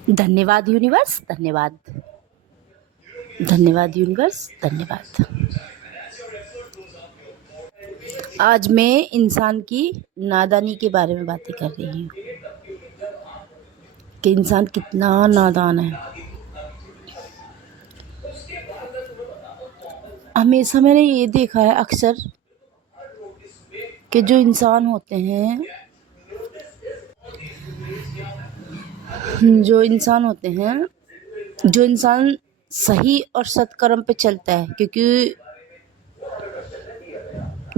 धन्यवाद यूनिवर्स, धन्यवाद। धन्यवाद यूनिवर्स, धन्यवाद। आज मैं इंसान की नादानी के बारे में बातें कर रही हूँ कि इंसान कितना नादान है। हमेशा मैंने ये देखा है अक्सर कि जो इंसान होते हैं जो इंसान होते हैं जो इंसान सही और सत्कर्म पे चलता है, क्योंकि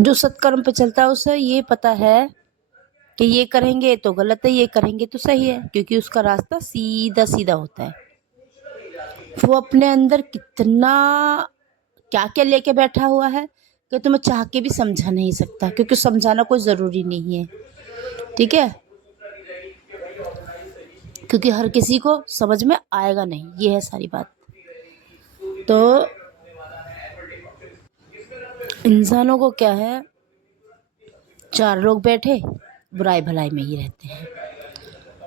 जो सत्कर्म पे चलता है उसे ये पता है कि ये करेंगे तो गलत है, ये करेंगे तो सही है, क्योंकि उसका रास्ता सीधा सीधा होता है। वो अपने अंदर कितना क्या क्या लेके बैठा हुआ है कि तुम्हें चाह के भी समझा नहीं सकता, क्योंकि समझाना कोई ज़रूरी नहीं है। ठीक है, क्योंकि हर किसी को समझ में आएगा नहीं, ये है सारी बात। तो इंसानों को क्या है, चार लोग बैठे बुराई भलाई में ही रहते हैं,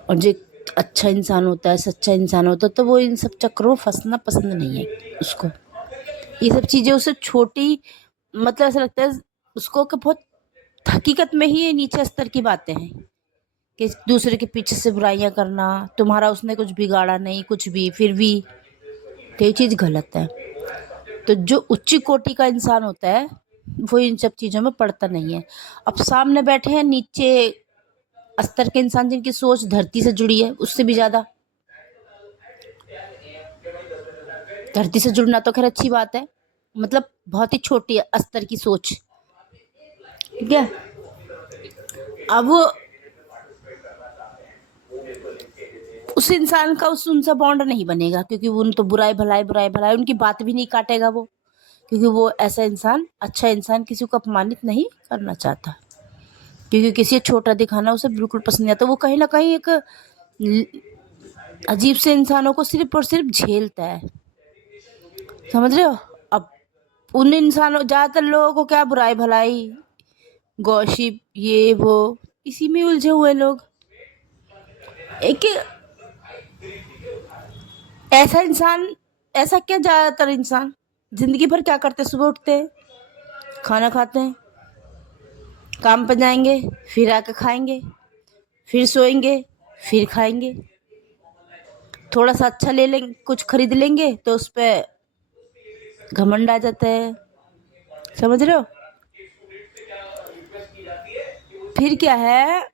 और जो अच्छा इंसान होता है, सच्चा इंसान होता है, तो वो इन सब चक्करों में फंसना पसंद नहीं है उसको। ये सब चीज़ें उसे छोटी, मतलब ऐसा लगता है उसको कि बहुत हकीकत में ही ये नीचे स्तर की बातें हैं कि दूसरे के पीछे से बुराइयां करना, तुम्हारा उसने कुछ बिगाड़ा नहीं कुछ भी, फिर भी तो ये चीज़ गलत है। तो जो उच्च कोटि का इंसान होता है वो इन सब चीज़ों में पड़ता नहीं है। अब सामने बैठे हैं नीचे स्तर के इंसान, जिनकी सोच धरती से जुड़ी है, उससे भी ज़्यादा। धरती से जुड़ना तो खैर अच्छी बात है, मतलब बहुत ही छोटी स्तर की सोच। ठीक है, अब उस इंसान का उनसे बॉन्ड नहीं बनेगा, क्योंकि वो उन तो बुराई भलाई उनकी बात भी नहीं काटेगा वो, क्योंकि वो ऐसा इंसान, अच्छा इंसान किसी को अपमानित नहीं करना चाहता, क्योंकि किसी को छोटा दिखाना उसे बिल्कुल पसंद नहीं आता। वो कहीं ना कहीं एक अजीब से इंसानों को सिर्फ और सिर्फ झेलता है, समझ रहे हो। अब उन इंसानों, ज़्यादातर लोगों को क्या, बुराई भलाई गॉसिप ये वो, इसी में उलझे हुए लोग। एक ऐसा इंसान, ऐसा क्या, ज़्यादातर इंसान जिंदगी भर क्या करते हैं, सुबह उठते हैं, खाना खाते हैं, काम पर जाएंगे, फिर आकर खाएंगे, फिर सोएंगे, फिर खाएंगे, थोड़ा सा अच्छा ले लेंगे, कुछ खरीद लेंगे तो उस पर घमंड आ जाता है, समझ रहे हो। फिर क्या है,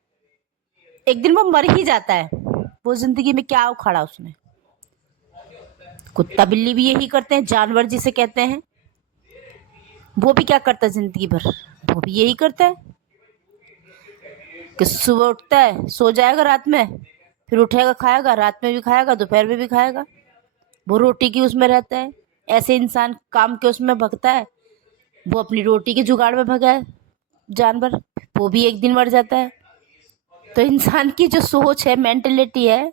एक दिन वो मर ही जाता है। वो जिंदगी में क्या उखाड़ा उसने। कुत्ता बिल्ली भी यही करते हैं, जानवर जिसे कहते हैं, वो भी क्या करता है जिंदगी भर, वो भी यही करता है कि सुबह उठता है, सो जाएगा रात में, फिर उठेगा, खाएगा, रात में भी खाएगा, दोपहर में भी खाएगा, वो रोटी की उसमें रहता है। ऐसे इंसान काम के उसमें भगता है, वो अपनी रोटी के जुगाड़ में भगा है जानवर, वो भी एक दिन मर जाता है। तो इंसान की जो सोच है, मेंटेलिटी है,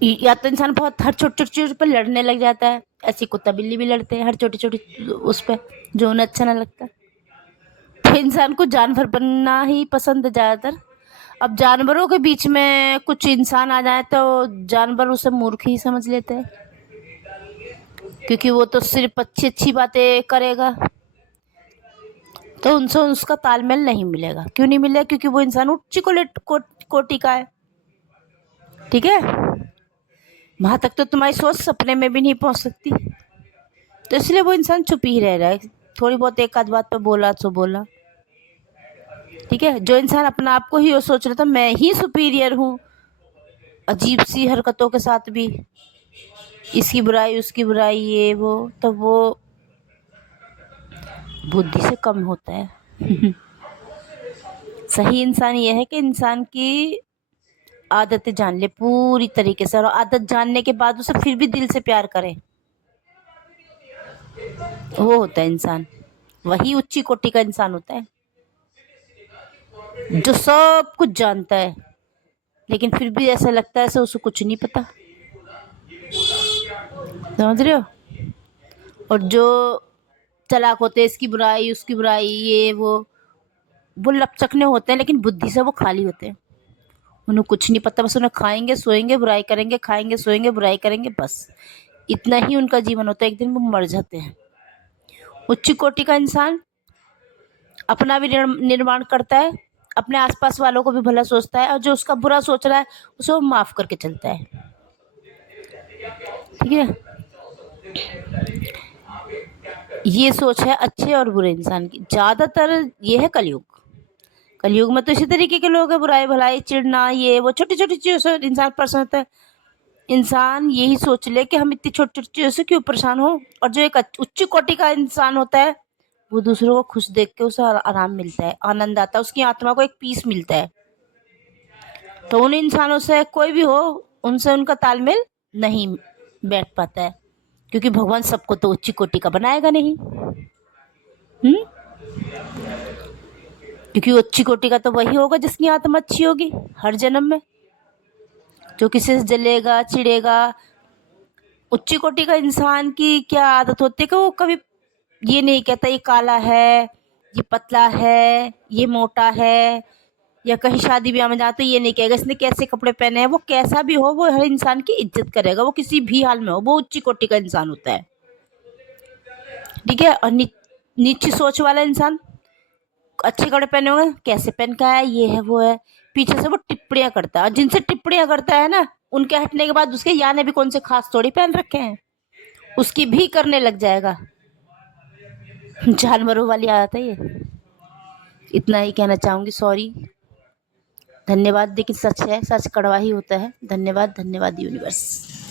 या तो इंसान बहुत हर छोटी छोटी चीज पर लड़ने लग जाता है, ऐसी कुत्ता बिल्ली भी लड़ते हैं हर छोटी छोटी उस पर, जो उन्हें अच्छा ना लगता। तो इंसान को जानवर बनना ही पसंद है ज़्यादातर। अब जानवरों के बीच में कुछ इंसान आ जाए तो जानवर उसे मूर्ख ही समझ लेते हैं, क्योंकि वो तो सिर्फ अच्छी अच्छी बातें करेगा, तो उनसे उसका तालमेल नहीं मिलेगा। क्यों नहीं मिलेगा, क्योंकि वो इंसान उच्च कोटि का है। ठीक है, वहां तक तो तुम्हारी सोच सपने में भी नहीं पहुंच सकती, तो इसलिए वो इंसान चुप ही रह रहा है। थोड़ी बहुत एक आध बात पे बोला तो बोला। ठीक है, जो इंसान अपना आप को ही वो सोच रहा था मैं ही सुपीरियर हूँ, अजीब सी हरकतों के साथ भी, इसकी बुराई उसकी बुराई ये वो, तो वो बुद्धि से कम होता है। सही इंसान ये है कि इंसान की आदतें जान ले पूरी तरीके से, और आदत जानने के बाद उसे फिर भी दिल से प्यार करे, वो होता है इंसान, वही उच्ची कोटि का इंसान होता है, जो सब कुछ जानता है लेकिन फिर भी ऐसा लगता है ऐसा उसे कुछ नहीं पता, समझ रहे हो। और जो चालाक होते हैं, इसकी बुराई उसकी बुराई ये वो लपचकने होते हैं, लेकिन बुद्धि से वो खाली होते हैं, उन्हें कुछ नहीं पता, बस उन्हें खाएंगे सोएंगे बुराई करेंगे, खाएंगे सोएंगे बुराई करेंगे, बस इतना ही उनका जीवन होता है। एक दिन वो मर जाते हैं। उच्च कोटि का इंसान अपना भी निर्माण करता है, अपने आसपास वालों को भी भला सोचता है, और जो उसका बुरा सोच रहा है उसे वो माफ करके चलता है। ठीक है, ये सोच है अच्छे और बुरे इंसान की। ज्यादातर ये है कलयुग। कलयुग में तो इसी तरीके के लोग हैं, बुराई भलाई चिढ़ना, ये वो छोटी छोटी चीजों से इंसान परेशान होता है। इंसान यही सोच ले कि हम इतनी छोटी छोटी चीजों से क्यों परेशान हो। और जो एक उच्च कोटि का इंसान होता है, वो दूसरों को खुश देख के उसे आराम मिलता है, आनंद आता है, उसकी आत्मा को एक पीस मिलता है। तो उन इंसानों से कोई भी हो, उनसे उनका तालमेल नहीं बैठ पाता है, क्योंकि भगवान सबको तो उच्च कोटि का बनाएगा नहीं। क्योंकि उच्च कोटि का तो वही होगा जिसकी आत्मा अच्छी होगी हर जन्म में, जो किसी से जलेगा चिढ़ेगा। उच्च कोटि का इंसान की क्या आदत होती है कि वो कभी ये नहीं कहता ये काला है, ये पतला है, ये मोटा है, या कहीं शादी ब्याह में जाते तो ये नहीं कहेगा इसने कैसे कपड़े पहने हैं। वो कैसा भी हो, वो हर इंसान की इज्जत करेगा, वो किसी भी हाल में हो, वो उच्च कोटि का इंसान होता है। ठीक है। और नीची सोच वाला इंसान अच्छे कपड़े पहने होंगे, कैसे पहन का है, ये है वो है, पीछे से वो टिप्पणियां करता है। और जिनसे टिप्पणियां करता है ना, उनके हटने के बाद उसके यहाँ ने भी कौन से खास थोड़ी पहन रखे हैं, उसकी भी करने लग जाएगा। जानवरों वाली आदत है ये। इतना ही कहना चाहूंगी। सॉरी, धन्यवाद। लेकिन सच है, सच कड़वा ही होता है। धन्यवाद, धन्यवाद यूनिवर्स।